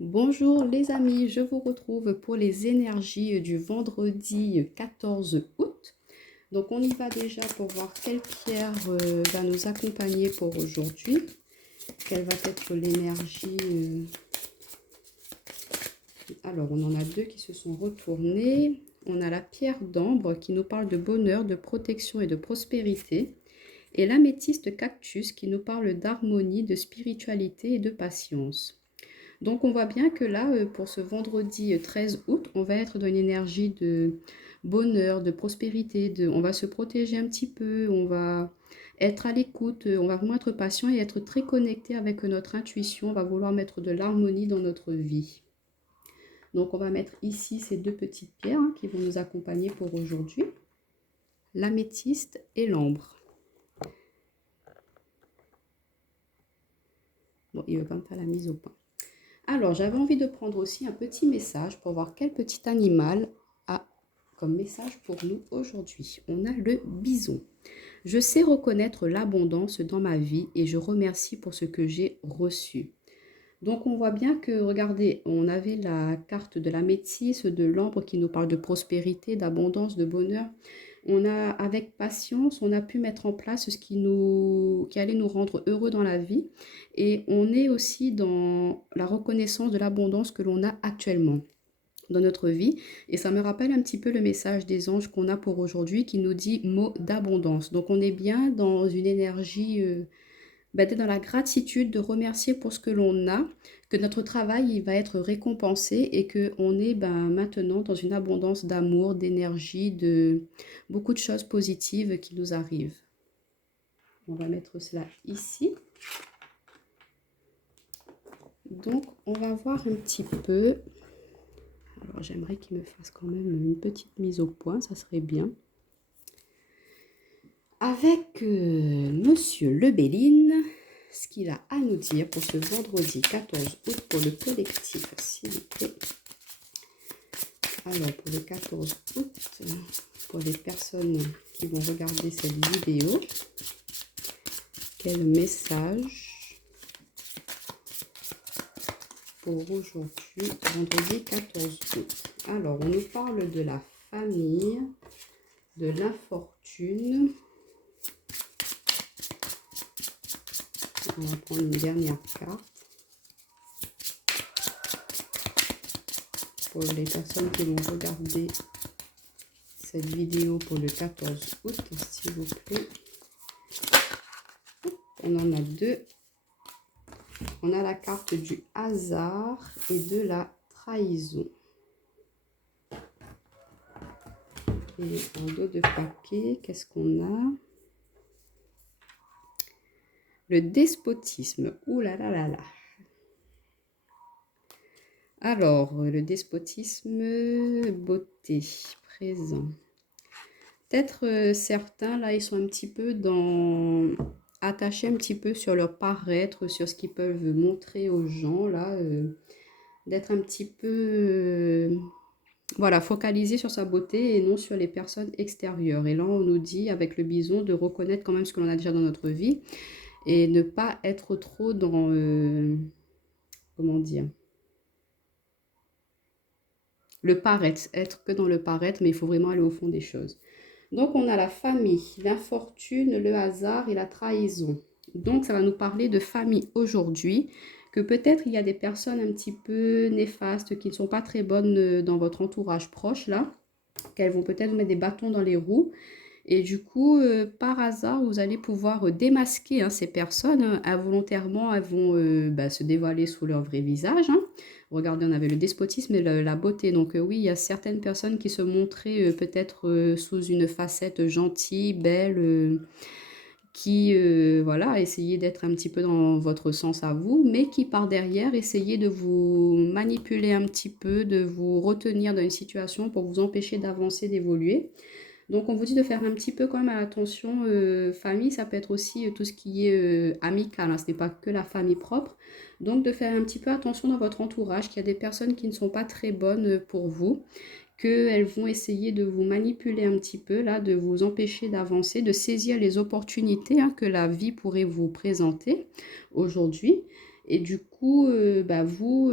Bonjour les amis, je vous retrouve pour les énergies du vendredi 14 août. Donc on y va déjà pour voir quelle pierre va nous accompagner pour aujourd'hui. Quelle va être l'énergie Alors on en a deux qui se sont retournées. On a la pierre d'ambre qui nous parle de bonheur, de protection et de prospérité. Et l'améthyste cactus qui nous parle d'harmonie, de spiritualité et de patience. Donc on voit bien que là, pour ce vendredi 13 août, on va être dans une énergie de bonheur, de prospérité, on va se protéger un petit peu, on va être à l'écoute, on va vraiment être patient et être très connecté avec notre intuition, on va vouloir mettre de l'harmonie dans notre vie. Donc on va mettre ici ces deux petites pierres qui vont nous accompagner pour aujourd'hui, l'améthyste et l'ambre. Bon, il ne veut pas me faire la mise au point. Alors, j'avais envie de prendre aussi un petit message pour voir quel petit animal a comme message pour nous aujourd'hui. On a le bison. Je sais reconnaître l'abondance dans ma vie et je remercie pour ce que j'ai reçu. Donc, on voit bien que, regardez, on avait la carte de la métisse, de l'ambre qui nous parle de prospérité, d'abondance, de bonheur. On a, avec patience, on a pu mettre en place ce qui allait nous rendre heureux dans la vie. Et on est aussi dans la reconnaissance de l'abondance que l'on a actuellement dans notre vie. Et ça me rappelle un petit peu le message des anges qu'on a pour aujourd'hui qui nous dit mot d'abondance. Donc on est bien dans une énergie d'être dans la gratitude, de remercier pour ce que l'on a, que notre travail il va être récompensé et qu'on est maintenant dans une abondance d'amour, d'énergie, de beaucoup de choses positives qui nous arrivent. On va mettre cela ici. Donc, on va voir un petit peu. Alors, j'aimerais qu'il me fasse quand même une petite mise au point, ça serait bien. Avec Monsieur Lebelline, ce qu'il a à nous dire pour ce vendredi 14 août pour le collectif, s'il vous plaît. Alors, pour le 14 août, pour les personnes qui vont regarder cette vidéo, quel message pour aujourd'hui, vendredi 14 août. Alors, on nous parle de la famille, de l'infortune. On va prendre une dernière carte. Pour les personnes qui vont regarder cette vidéo pour le 14 août, s'il vous plaît. On en a deux. On a la carte du hasard et de la trahison. Et en dos de papier, qu'est-ce qu'on a? Le despotisme. Ouh là là là là. Alors, le despotisme, beauté, présent. Peut-être certains, là, ils sont un petit peu attachés un petit peu sur leur paraître, sur ce qu'ils peuvent montrer aux gens, là, d'être un petit peu, voilà, focalisé sur sa beauté et non sur les personnes extérieures. Et là, on nous dit, avec le bison, de reconnaître quand même ce que l'on a déjà dans notre vie et ne pas être trop dans, comment dire, le paraître, être que dans le paraître, mais il faut vraiment aller au fond des choses. Donc, on a la famille, l'infortune, le hasard et la trahison. Donc, ça va nous parler de famille aujourd'hui, que peut-être il y a des personnes un petit peu néfastes qui ne sont pas très bonnes dans votre entourage proche, là, qu'elles vont peut-être vous mettre des bâtons dans les roues. Et du coup, par hasard, vous allez pouvoir démasquer ces personnes. Involontairement, elles vont se dévoiler sous leur vrai visage. Regardez, on avait le despotisme et la beauté. Donc oui, il y a certaines personnes qui se montraient peut-être sous une facette gentille, belle, qui, voilà, essayaient d'être un petit peu dans votre sens à vous, mais qui par derrière essayaient de vous manipuler un petit peu, de vous retenir dans une situation pour vous empêcher d'avancer, d'évoluer. Donc on vous dit de faire un petit peu quand même attention, famille, ça peut être aussi tout ce qui est amical, ce n'est pas que la famille propre. Donc de faire un petit peu attention dans votre entourage, qu'il y a des personnes qui ne sont pas très bonnes pour vous, qu'elles vont essayer de vous manipuler un petit peu, là, de vous empêcher d'avancer, de saisir les opportunités que la vie pourrait vous présenter aujourd'hui. Et du coup, vous,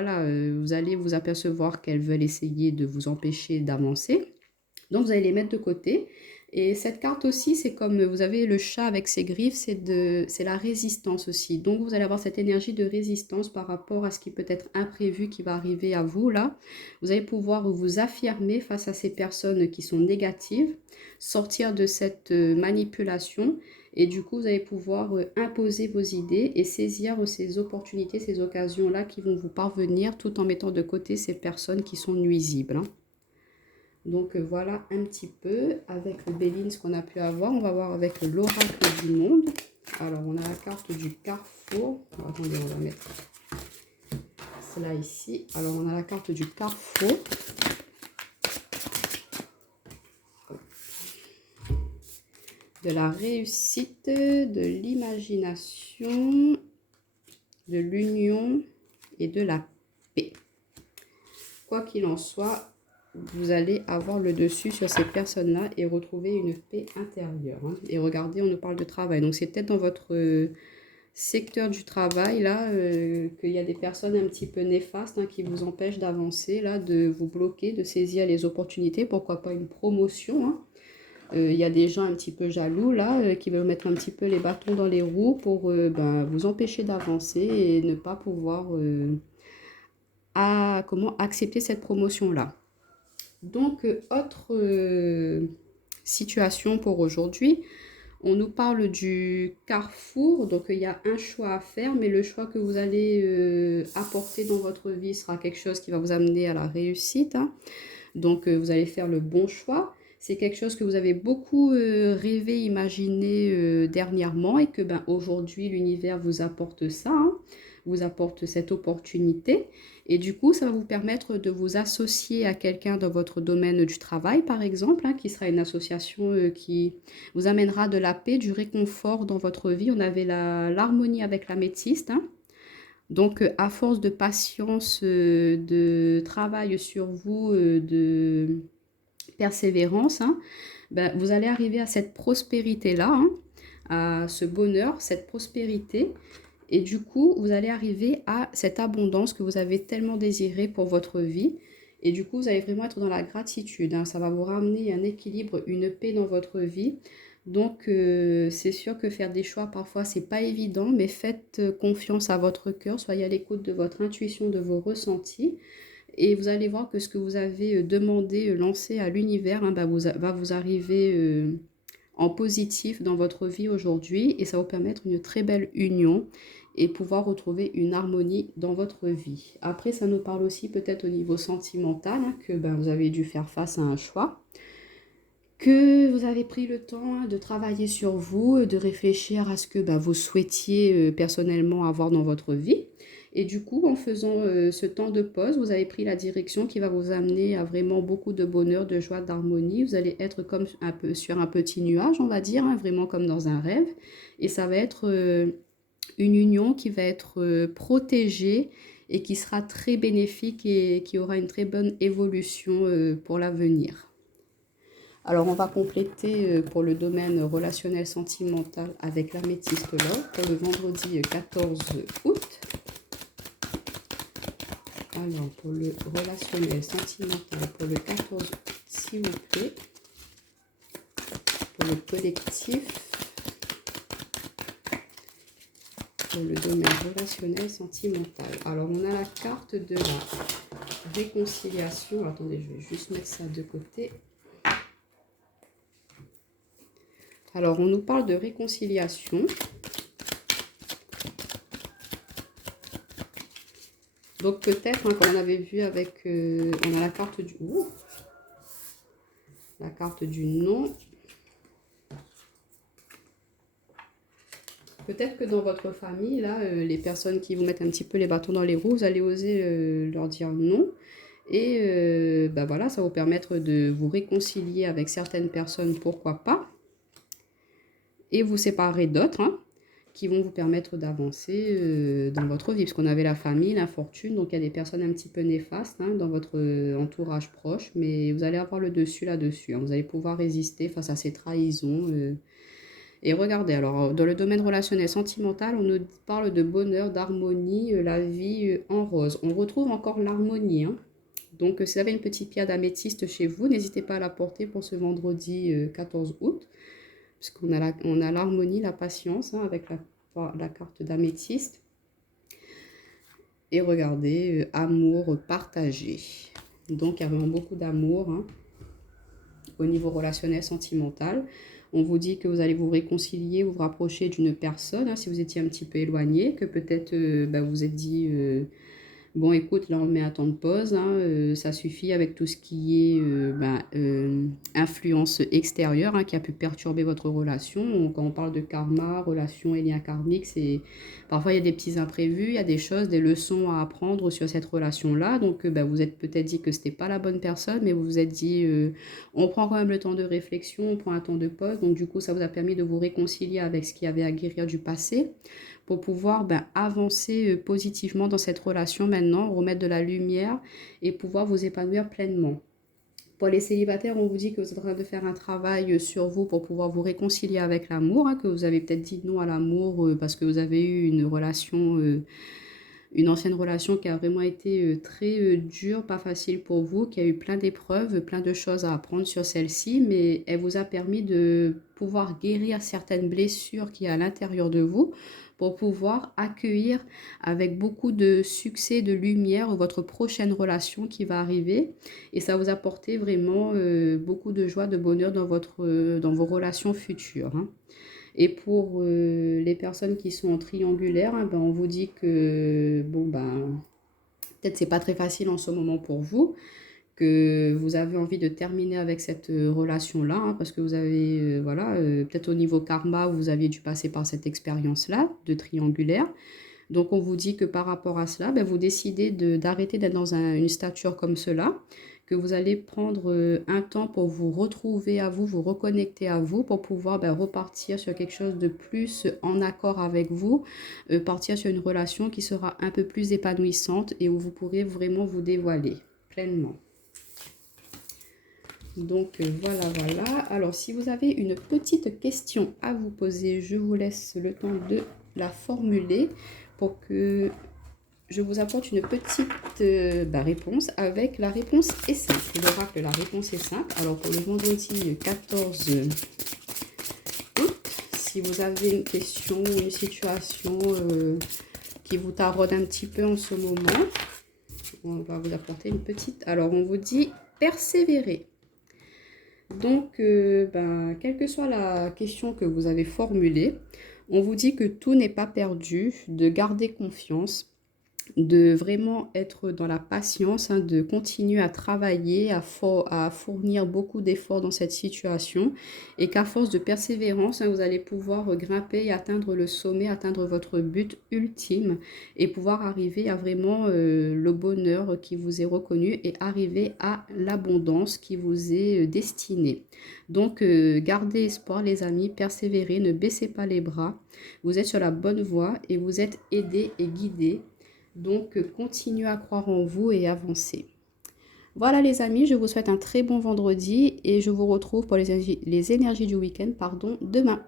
voilà, vous allez vous apercevoir qu'elles veulent essayer de vous empêcher d'avancer. Donc vous allez les mettre de côté. Et cette carte aussi, c'est comme vous avez le chat avec ses griffes, c'est la résistance aussi. Donc vous allez avoir cette énergie de résistance par rapport à ce qui peut être imprévu qui va arriver à vous là. Vous allez pouvoir vous affirmer face à ces personnes qui sont négatives, sortir de cette manipulation. Et du coup, vous allez pouvoir imposer vos idées et saisir ces opportunités, ces occasions-là qui vont vous parvenir tout en mettant de côté ces personnes qui sont nuisibles, hein. Donc voilà un petit peu avec le Béline ce qu'on a pu avoir. On va voir avec l'oracle du monde. Alors on a la carte du carrefour. Alors, attendez, on va mettre cela ici. Alors on a la carte du carrefour. De la réussite, de l'imagination, de l'union et de la paix. Quoi qu'il en soit, vous allez avoir le dessus sur ces personnes-là et retrouver une paix intérieure, hein. Et regardez, on nous parle de travail. Donc, c'est peut-être dans votre secteur du travail, là, qu'il y a des personnes un petit peu néfastes, hein, qui vous empêchent d'avancer, là, de vous bloquer, de saisir les opportunités. Pourquoi pas une promotion, hein. Il y a des gens un petit peu jaloux, là, qui veulent mettre un petit peu les bâtons dans les roues pour vous empêcher d'avancer et ne pas pouvoir accepter cette promotion-là. Donc, autre situation pour aujourd'hui, on nous parle du carrefour. Donc, il y a un choix à faire, mais le choix que vous allez apporter dans votre vie sera quelque chose qui va vous amener à la réussite, hein. Donc, vous allez faire le bon choix. C'est quelque chose que vous avez beaucoup rêvé, imaginé dernièrement et que aujourd'hui, l'univers vous apporte ça, hein, vous apporte cette opportunité. Et du coup, ça va vous permettre de vous associer à quelqu'un dans votre domaine du travail, par exemple, hein, qui sera une association qui vous amènera de la paix, du réconfort dans votre vie. On avait l'harmonie avec l'améthyste, hein. Donc, à force de patience, de travail sur vous, de persévérance, hein, vous allez arriver à cette prospérité-là, hein, à ce bonheur, cette prospérité. Et du coup, vous allez arriver à cette abondance que vous avez tellement désirée pour votre vie. Et du coup, vous allez vraiment être dans la gratitude, hein. Ça va vous ramener un équilibre, une paix dans votre vie. Donc, c'est sûr que faire des choix, parfois, c'est pas évident, mais faites confiance à votre cœur, soyez à l'écoute de votre intuition, de vos ressentis. Et vous allez voir que ce que vous avez demandé, lancé à l'univers, hein, va vous arriver en positif dans votre vie aujourd'hui. Et ça va vous permettre une très belle union et pouvoir retrouver une harmonie dans votre vie. Après, ça nous parle aussi peut-être au niveau sentimental, hein, que vous avez dû faire face à un choix, que vous avez pris le temps, hein, de travailler sur vous, de réfléchir à ce que vous souhaitiez personnellement avoir dans votre vie. Et du coup, en faisant ce temps de pause, vous avez pris la direction qui va vous amener à vraiment beaucoup de bonheur, de joie, d'harmonie. Vous allez être comme un peu sur un petit nuage, on va dire, hein, vraiment comme dans un rêve. Et ça va être une union qui va être protégée et qui sera très bénéfique et qui aura une très bonne évolution pour l'avenir. Alors, on va compléter pour le domaine relationnel sentimental avec l'améthyste l'or pour le vendredi 14 août. Alors, pour le relationnel sentimental pour le 14 août, s'il vous plaît. Pour le collectif. Pour le domaine relationnel sentimental. Alors, on a la carte de la réconciliation. Attendez, je vais juste mettre ça de côté. Alors, on nous parle de réconciliation. Donc, peut-être, hein, comme on avait vu avec... on a la carte du... la carte du non. Peut-être que dans votre famille, là, les personnes qui vous mettent un petit peu les bâtons dans les roues, vous allez oser leur dire non. Et voilà, ça va vous permettre de vous réconcilier avec certaines personnes, pourquoi pas. Et vous séparer d'autres, hein, qui vont vous permettre d'avancer dans votre vie. Parce qu'on avait la famille, l'infortune, donc il y a des personnes un petit peu néfastes, hein, dans votre entourage proche. Mais vous allez avoir le dessus là-dessus, hein. Vous allez pouvoir résister face à ces trahisons Et regardez, alors dans le domaine relationnel sentimental, on nous parle de bonheur, d'harmonie, la vie en rose. On retrouve encore l'harmonie, hein. Donc, si vous avez une petite pierre d'améthyste chez vous, n'hésitez pas à la porter pour ce vendredi 14 août, puisqu'on a on a l'harmonie, la patience, hein, avec la carte d'améthyste. Et regardez, amour partagé. Donc, il y a vraiment beaucoup d'amour, hein, au niveau relationnel sentimental. On vous dit que vous allez vous réconcilier, vous rapprocher d'une personne, hein, si vous étiez un petit peu éloigné, que peut-être vous vous êtes dit, bon écoute, là on met un temps de pause, hein, ça suffit avec tout ce qui est influence extérieure, hein, qui a pu perturber votre relation. Quand on parle de karma, relation et lien karmique, parfois il y a des petits imprévus, il y a des choses, des leçons à apprendre sur cette relation-là. Donc vous êtes peut-être dit que c'était pas la bonne personne, mais vous vous êtes dit, on prend quand même le temps de réflexion, on prend un temps de pause. Donc du coup, ça vous a permis de vous réconcilier avec ce qui avait à guérir du passé, pour pouvoir avancer positivement dans cette relation maintenant, remettre de la lumière et pouvoir vous épanouir pleinement. Pour les célibataires, on vous dit que vous êtes en train de faire un travail sur vous pour pouvoir vous réconcilier avec l'amour, hein, que vous avez peut-être dit non à l'amour parce que vous avez eu une relation, une ancienne relation qui a vraiment été très dure, pas facile pour vous, qui a eu plein d'épreuves, plein de choses à apprendre sur celle-ci, mais elle vous a permis de pouvoir guérir certaines blessures qui y a à l'intérieur de vous, pour pouvoir accueillir avec beaucoup de succès, de lumière, votre prochaine relation qui va arriver. Et ça vous apporter vraiment beaucoup de joie, de bonheur dans vos relations futures, hein. Et pour les personnes qui sont en triangulaire, hein, on vous dit que bon peut-être c'est pas très facile en ce moment pour vous, que vous avez envie de terminer avec cette relation-là, hein, parce que vous avez peut-être au niveau karma, vous aviez dû passer par cette expérience-là de triangulaire. Donc on vous dit que par rapport à cela, vous décidez d'arrêter d'être dans une stature comme cela, que vous allez prendre un temps pour vous retrouver à vous, vous reconnecter à vous, pour pouvoir repartir sur quelque chose de plus en accord avec vous, partir sur une relation qui sera un peu plus épanouissante et où vous pourrez vraiment vous dévoiler pleinement. Donc voilà. Alors si vous avez une petite question à vous poser, je vous laisse le temps de la formuler pour que je vous apporte une petite réponse. Avec la réponse est simple. L'oracle, la réponse est simple. Alors pour le vendredi 14 août, si vous avez une question, une situation qui vous taraude un petit peu en ce moment, on va vous apporter une petite... Alors on vous dit persévérer. Donc, quelle que soit la question que vous avez formulée, on vous dit que tout n'est pas perdu, de garder confiance, de vraiment être dans la patience, hein, de continuer à travailler, à fournir beaucoup d'efforts dans cette situation, et qu'à force de persévérance, hein, vous allez pouvoir grimper et atteindre le sommet, atteindre votre but ultime, et pouvoir arriver à vraiment le bonheur qui vous est reconnu, et arriver à l'abondance qui vous est destinée. Donc gardez espoir les amis, persévérez, ne baissez pas les bras, vous êtes sur la bonne voie et vous êtes aidés et guidés. Donc, continuez à croire en vous et avancez. Voilà les amis, je vous souhaite un très bon vendredi et je vous retrouve pour les énergies du week-end, demain.